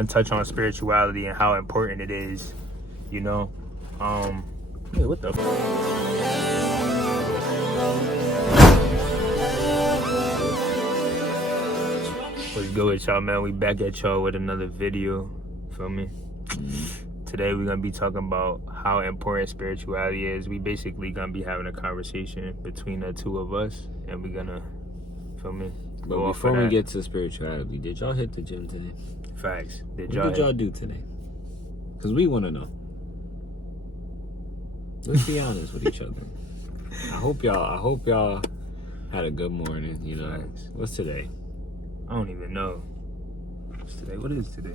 and touch on spirituality and how important it is, you know. Yeah, what the What's good with y'all, man? We back at y'all with another video. Feel me? Today we're gonna be talking about how important spirituality is. We basically gonna be having a conversation between the two of us, and we're gonna, feel me? But before we get to spirituality, did y'all hit the gym today? Facts. What did y'all do today? Because we want to know. Let's be honest with each other. I hope y'all had a good morning. You know, Facts. What's today? I don't even know. What's today? What is today?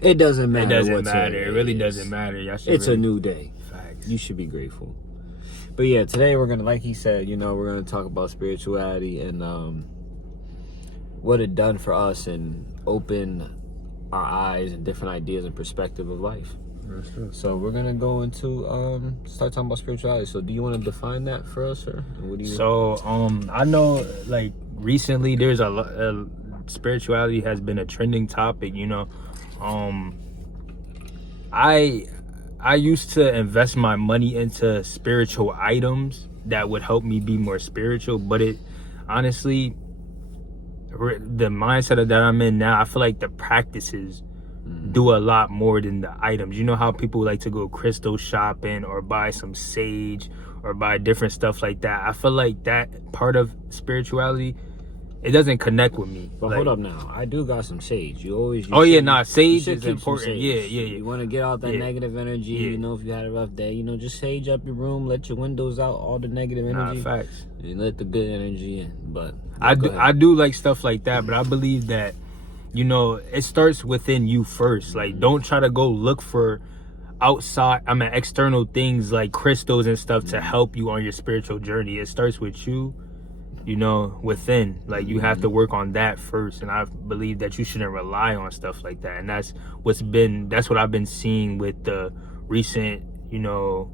It doesn't matter. It doesn't matter. It really doesn't matter. It's a new day. Facts. You should be grateful. But yeah, today we're gonna, like he said, you know, we're gonna talk about spirituality and what it done for us and open our eyes and different ideas and perspective of life. So we're gonna go into start talking about spirituality. So do you want to define that for us, sir? What do you? So I know like recently there's spirituality has been a trending topic. You know, I used to invest my money into spiritual items that would help me be more spiritual, but it honestly, the mindset that I'm in now, I feel like the practices do a lot more than the items. You know how people like to go crystal shopping or buy some sage or buy different stuff like that? I feel like that part of spirituality, it doesn't connect with me. But like, hold up now. I do got some sage. Sage is important. Sage. Yeah. You want to get out that negative energy. Yeah. You know, if you had a rough day, you know, just sage up your room, let your windows out, all the negative energy. Facts. And let the good energy in. But I do like stuff like that, but I believe that, you know, it starts within you first. Like, don't try to go look for external things like crystals and stuff to help you on your spiritual journey. It starts with you, you know, within. Like, you have to work on that first, and I believe that you shouldn't rely on stuff like that. And that's what I've been seeing with the recent, you know,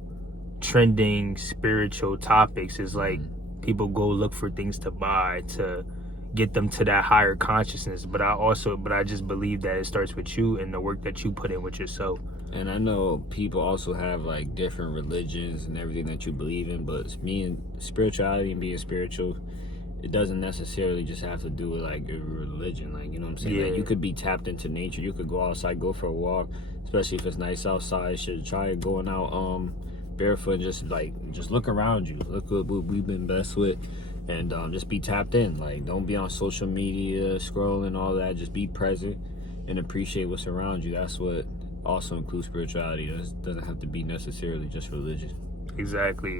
trending spiritual topics is like people go look for things to buy to get them to that higher consciousness. But I just believe that it starts with you and the work that you put in with yourself. And I know people also have like different religions and everything that you believe in, but spirituality and being spiritual, it doesn't necessarily just have to do with like a religion. Like, you know what I'm saying? Yeah. Like, you could be tapped into nature. You could go outside, go for a walk, especially if it's nice outside. You should try going out barefoot and just look around you. Look what we've been blessed with. And just be tapped in. Like, don't be on social media scrolling, all that. Just be present and appreciate what's around you. That's what also includes spirituality. It doesn't have to be necessarily just religion. Exactly.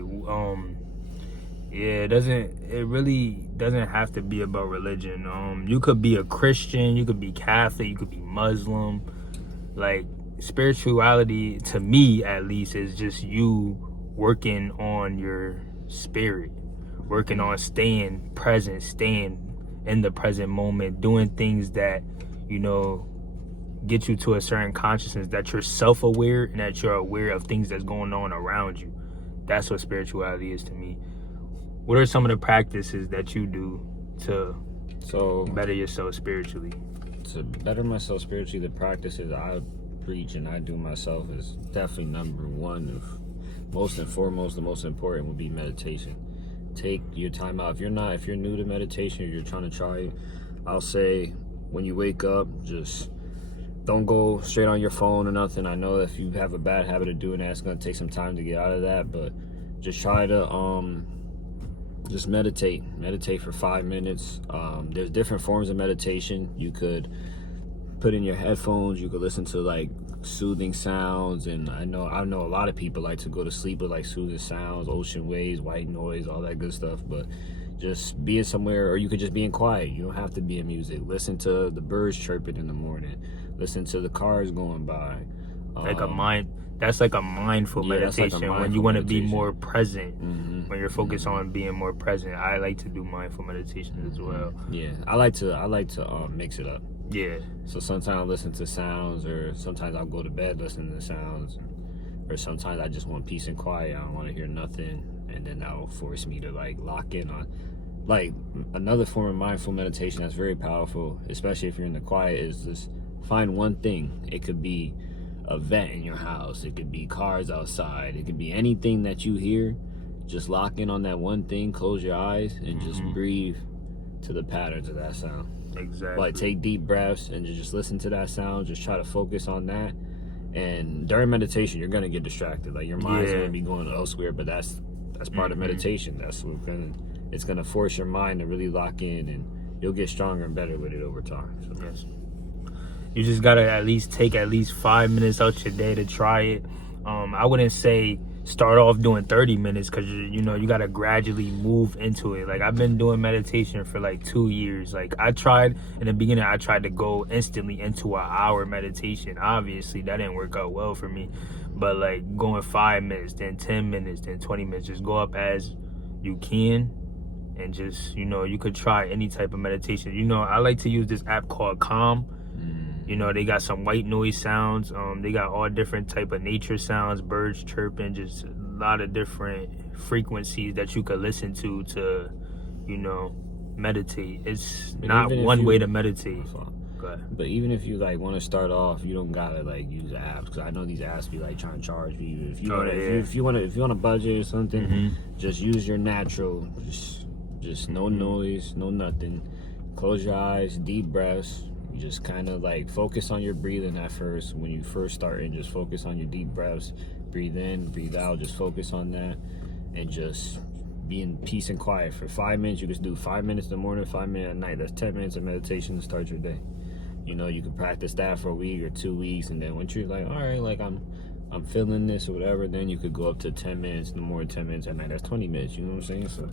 It really doesn't have to be about religion. You could be a Christian, you could be Catholic, you could be Muslim. Like, spirituality, to me at least, is just you working on your spirit, working on staying present, staying in the present moment, doing things that, you know, get you to a certain consciousness, that you're self-aware and that you're aware of things that's going on around you. That's what spirituality is to me. What are some of the practices that you do to better yourself spiritually? To better myself spiritually, the practices I preach and I do myself is definitely number one. Most and foremost, the most important would be meditation. Take your time out. If you're new to meditation, or you're trying to try it, I'll say when you wake up, just don't go straight on your phone or nothing. I know if you have a bad habit of doing that, it's going to take some time to get out of that, but just try to just meditate for 5 minutes. There's different forms of meditation. You could put in your headphones, you could listen to like soothing sounds, and I know a lot of people like to go to sleep with like soothing sounds, ocean waves, white noise, all that good stuff. But just being somewhere, or you could just be in quiet. You don't have to be in music. Listen to the birds chirping in the morning, listen to the cars going by. That's like a mindful meditation, like when you want to be more present. When you're focused on being more present. I like to do mindful meditation as well. Yeah, I like to mix it up. Yeah. So sometimes I listen to sounds, or sometimes I'll go to bed listening to sounds, or sometimes I just want peace and quiet. I don't want to hear nothing, and then that'll force me to like lock in on like another form of mindful meditation that's very powerful, especially if you're in the quiet, is just find one thing. It could be a vent in your house, it could be cars outside, it could be anything that you hear. Just lock in on that one thing, close your eyes, and just breathe to the patterns of that sound. Exactly. Like take deep breaths and just listen to that sound. Just try to focus on that. And during meditation, you're gonna get distracted. Like your mind's gonna be going elsewhere, but that's part of meditation. That's what it's gonna force your mind to really lock in, and you'll get stronger and better with it over time. So. Yes. You just gotta at least take 5 minutes out your day to try it. I wouldn't say start off doing 30 minutes because you gotta gradually move into it. Like I've been doing meditation for like 2 years. Like I tried in the beginning, I tried to go instantly into an hour meditation. Obviously that didn't work out well for me, but like going 5 minutes, then 10 minutes, then 20 minutes, just go up as you can. And just you could try any type of meditation. I like to use this app called Calm. They got some white noise sounds. They got all different type of nature sounds, birds chirping, just a lot of different frequencies that you could listen to meditate. It's not one way to meditate. But even if you like want to start off, you don't gotta like use apps, because I know these apps be like trying to charge you. If you want a budget or something, just use your natural, just no noise, no nothing. Close your eyes, deep breaths. You just kind of like focus on your breathing at first. When you first start, and just focus on your deep breaths. Breathe in, breathe out. Just focus on that, and just be in peace and quiet for 5 minutes. You can do 5 minutes in the morning, 5 minutes at night. That's 10 minutes of meditation to start your day. You can practice that for a week or 2 weeks, and then once you're like, all right, like I'm feeling this or whatever, then you could go up to 10 minutes in the morning, 10 minutes at night. That's 20 minutes. You know what I'm saying? So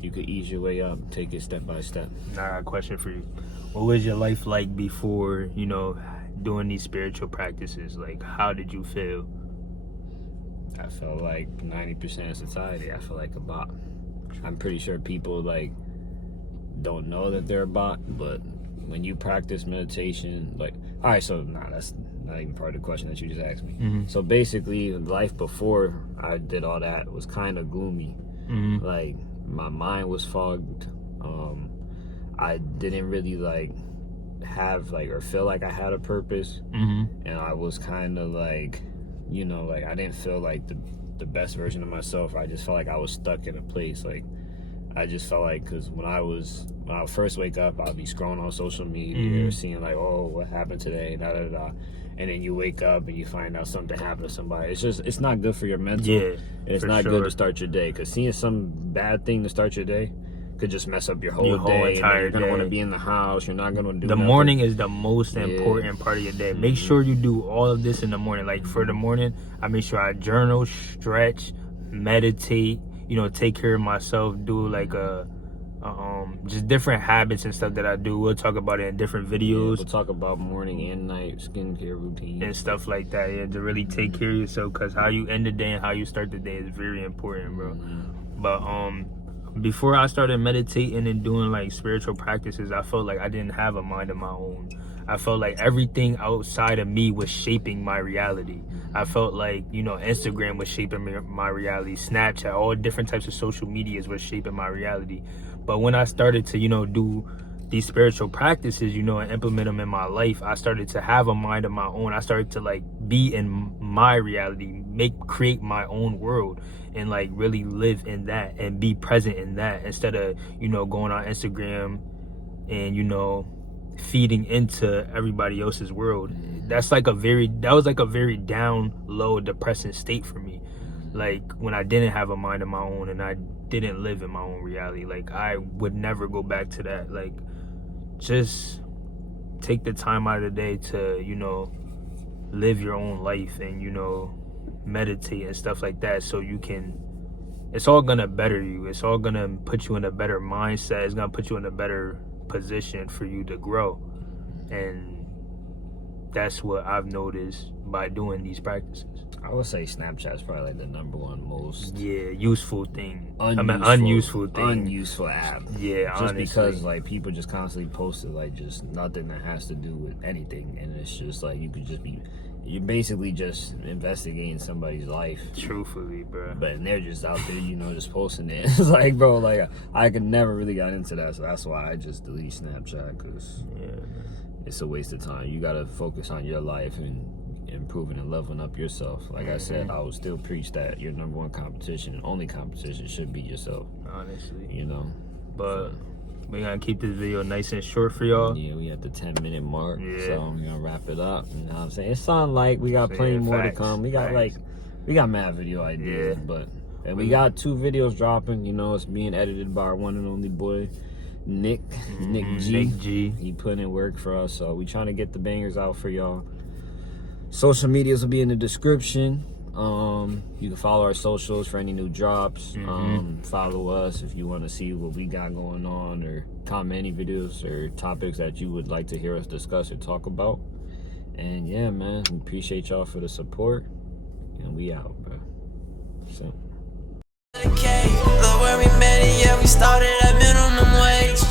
you could ease your way up, take it step by step. I got a question for you. What was your life like before, doing these spiritual practices? Like, how did you feel? I felt like 90% of society. I feel like a bot. I'm pretty sure people like don't know that they're a bot, but when you practice meditation, like, all right, so that's not even part of the question that you just asked me. So basically, life before I did all that was kind of gloomy. Like my mind was fogged. I didn't really like have or feel like I had a purpose, and I was kind of like, like I didn't feel like the best version of myself. I just felt like I was stuck in a place. Like I just felt like, because when I would first wake up, I'd be scrolling on social media, seeing like, oh, what happened today, da da da, and then you wake up and you find out something happened to somebody. It's not good for your mental. Yeah, it's not good to start your day, because seeing some bad thing to start your day could just mess up your whole day. Entire you're gonna want to be in the house. You're not gonna do the nothing. morning is the most important part of your day. Make sure you do all of this in the morning. Like for the morning, I make sure I journal, stretch, meditate, take care of myself, do like just different habits and stuff that I do. We'll talk about it in different videos. We'll talk about morning and night skincare routine and stuff like that. Yeah, to really take care of yourself, because how you end the day and how you start the day is very important, bro. But before I started meditating and doing like spiritual practices, I felt like I didn't have a mind of my own. I felt like everything outside of me was shaping my reality. I felt like, Instagram was shaping my reality. Snapchat, all different types of social medias were shaping my reality. But when I started to, do these spiritual practices, and implement them in my life, I started to have a mind of my own. I started to like be in my reality, create my own world, and like really live in that and be present in that, instead of, going on Instagram and, feeding into everybody else's world. That was like a very down, low, depressing state for me. Like when I didn't have a mind of my own and I didn't live in my own reality. Like I would never go back to that. Like just take the time out of the day to, live your own life and, meditate and stuff like that, so it's all gonna better you. It's all gonna put you in a better mindset. It's gonna put you in a better position for you to grow. And that's what I've noticed by doing these practices. I would say Snapchat's probably like the number one most useful thing. Unuseful thing. Unuseful app. Yeah, just honestly. Because like people just constantly post it, like just nothing that has to do with anything, and it's just like you could just be you're basically just investigating somebody's life. Truthfully, bro. But they're just out there, you know, just posting it. It's like, bro, like I could never really got into that, so that's why I just delete Snapchat, because it's a waste of time. You gotta focus on your life and improving and leveling up yourself. Like I said, I would still preach that your number one competition and only competition should be yourself. Honestly, you know. But we're gonna keep this video nice and short for y'all. Yeah, we at the 10-minute mark, Yeah. so we're gonna wrap it up. You know what I'm saying? It sound like we got plenty more facts, to come. We got we got mad video ideas, but and we got 2 videos dropping. You know, it's being edited by our one and only boy, Nick G. He put in work for us, so we trying to get the bangers out for y'all. Social medias will be in the description. You can follow our socials for any new drops. Follow us if you want to see what we got going on, or comment any videos or topics that you would like to hear us discuss or talk about. And yeah, man, we appreciate y'all for the support, and we out, bro. So. Look where we met it, yeah, we started at minimum wage.